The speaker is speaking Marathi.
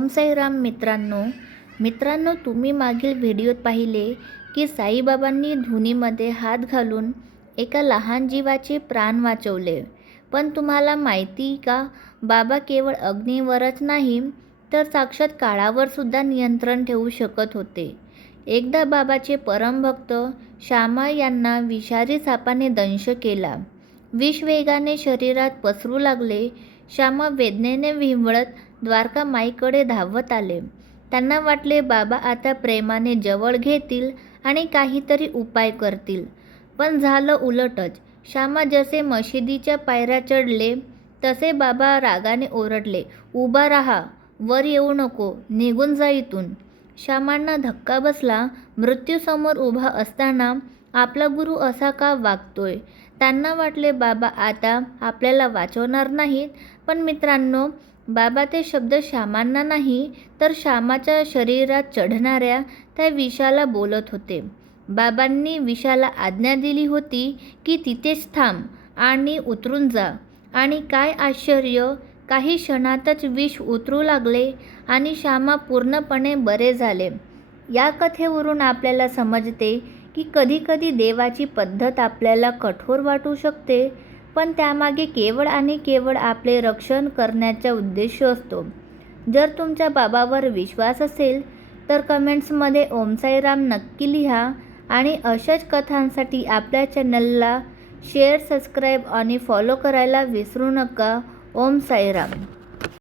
ओम साईराम मित्रांनो, तुम्ही मागील व्हिडिओत पाहिले की साईबाबांनी धुनीमध्ये हात घालून एका लहान जीवाचे प्राण वाचवले. पण तुम्हाला माहिती का, बाबा केवळ अग्नीवरच नाही तर साक्षात काळावर सुद्धा नियंत्रण ठेवू शकत होते. एकदा बाबाचे परमभक्त श्यामा यांना विषारी सापाने दंश केला. विष वेगाने शरीरात पसरू लागले. श्यामा वेदनेने विव्हळत द्वारका माईकडे धावत आले. त्यांना वाटले बाबा आता प्रेमाने जवळ घेतील आणि काहीतरी उपाय करतील. पण झालं उलटच. श्यामा जसे मशिदीच्या पायऱ्या चढले तसे बाबा रागाने ओरडले, "उभा राहा, वर येऊ नको, निघून जा इथून." श्यामांना धक्का बसला. मृत्यूसमोर उभा असताना आपला गुरु असा का वागतोय? त्यांना वाटले बाबा आता आपल्याला वाचवणार नाहीत. पण मित्रांनो, बाबा ते शब्द श्यामांना नाही तर श्यामाच्या शरीरात चढणाऱ्या त्या विषाला बोलत होते. बाबांनी विषाला आज्ञा दिली होती की तिथेच थांब आणि उतरून जा. आणि काय आश्चर्य, काही क्षणातच विष उतरू लागले आणि श्यामा पूर्णपणे बरे झाले. या कथेवरून आपल्याला समजते की कधीकधी देवाची पद्धत आपल्याला कठोर वाटू शकते, पण त्यामागे केवळ आणि केवळ आपले रक्षण करण्याचा उद्देश असतो. जर तुमच्या बाबावर विश्वास असेल तर कमेंट्समध्ये ओम साईराम नक्की लिहा आणि अशाच कथांसाठी आपल्या चॅनलला शेअर, सबस्क्राईब आणि फॉलो करायला विसरू नका. ओम साईराम.